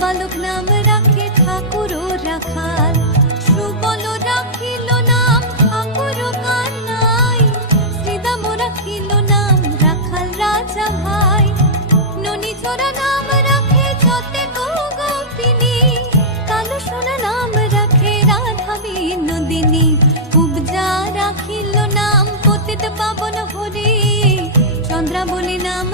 বালক নাম রাখে ঠাকুর ও রাখাল, সুবল রাখিল নাম ঠাকুর কানাই, শ্রীদাম রাখিল নাম রাখাল রাজা ভাই, ননী চোরা নাম রাখে যতে গোপিনী, কালো সোনা নাম রাখে রাধা বিনোদিনী, উপজা রাখিল নাম পতিত পাবন হরি, চন্দ্রাবলী নাম